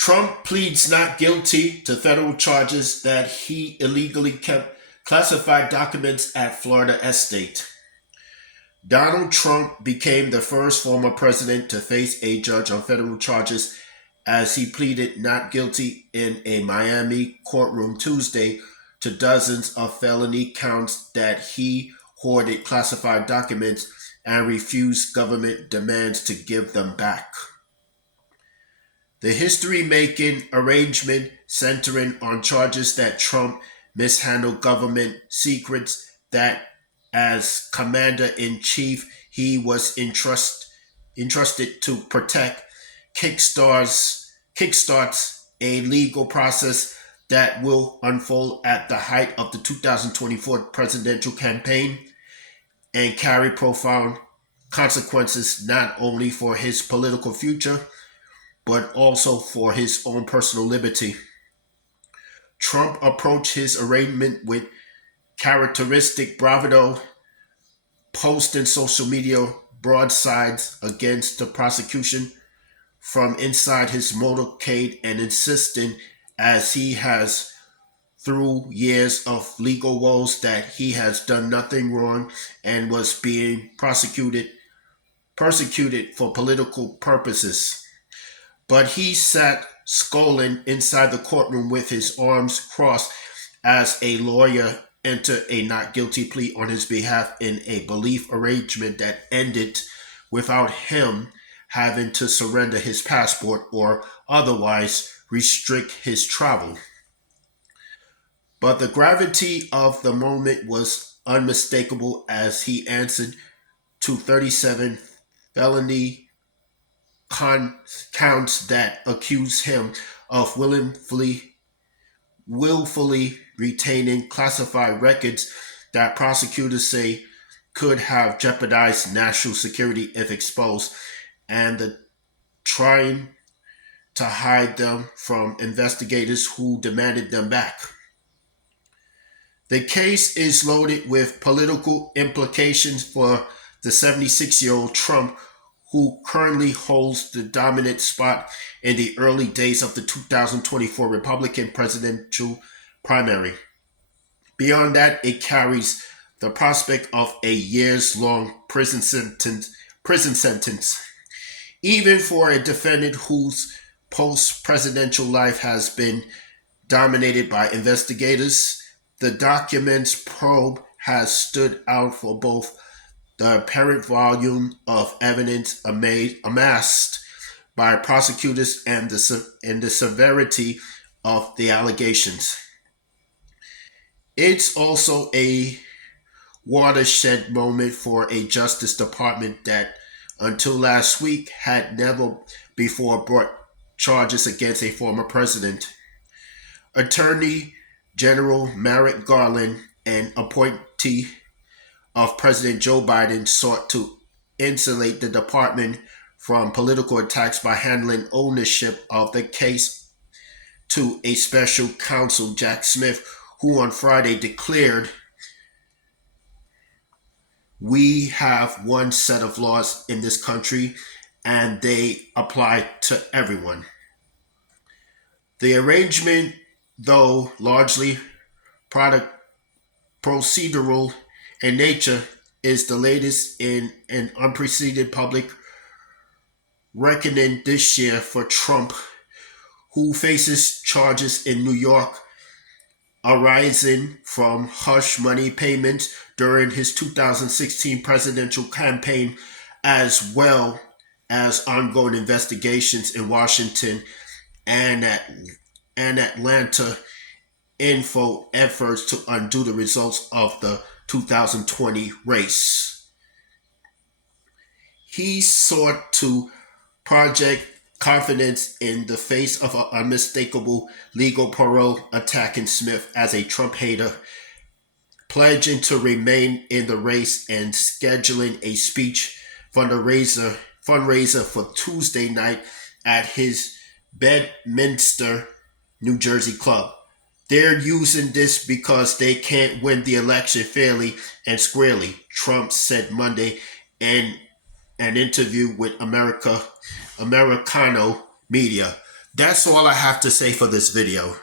Trump pleads not guilty to federal charges that he illegally kept classified documents at Florida estate. Donald Trump became the first former president to face a judge on federal charges as he pleaded not guilty in a Miami courtroom Tuesday to dozens of felony counts that he hoarded classified documents and refused government demands to give them back. The history making arrangement centering on charges that Trump mishandled government secrets that as commander in chief he was entrusted to protect kickstarts a legal process that will unfold at the height of the 2024 presidential campaign and carry profound consequences not only for his political future but also for his own personal liberty. Trump approached his arraignment with characteristic bravado, posting social media broadsides against the prosecution from inside his motorcade and insisting, as he has through years of legal woes, that he has done nothing wrong and was being persecuted for political purposes. But he sat scowling inside the courtroom with his arms crossed as a lawyer entered a not guilty plea on his behalf in a belief arrangement that ended without him having to surrender his passport or otherwise restrict his travel. But the gravity of the moment was unmistakable as he answered to 37 felony counts that accuse him of willfully retaining classified records that prosecutors say could have jeopardized national security if exposed, and the trying to hide them from investigators who demanded them back. The case is loaded with political implications for the 76-year-old Trump, who currently holds the dominant spot in the early days of the 2024 Republican presidential primary. Beyond that, it carries the prospect of a years-long prison sentence, even for a defendant whose post-presidential life has been dominated by investigators. The documents probe has stood out for both the apparent volume of evidence amassed by prosecutors and the severity of the allegations. It's also a watershed moment for a Justice Department that, until last week, had never before brought charges against a former president. Attorney General Merrick Garland, an appointee of President Joe Biden, sought to insulate the department from political attacks by handling ownership of the case to a special counsel, Jack Smith, who on Friday declared, "We have one set of laws in this country and they apply to everyone." The arrangement, though largely product procedural in nature, is the latest in an unprecedented public reckoning this year for Trump, who faces charges in New York arising from hush money payments during his 2016 presidential campaign, as well as ongoing investigations in Washington and Atlanta info efforts to undo the results of the 2020 race. He sought to project confidence in the face of an unmistakable legal parole, attacking Smith as a Trump hater, pledging to remain in the race and scheduling a speech fundraiser for Tuesday night at his Bedminster, New Jersey club. They're using this because they can't win the election fairly and squarely, Trump said Monday in an interview with Americano media. That's all I have to say for this video.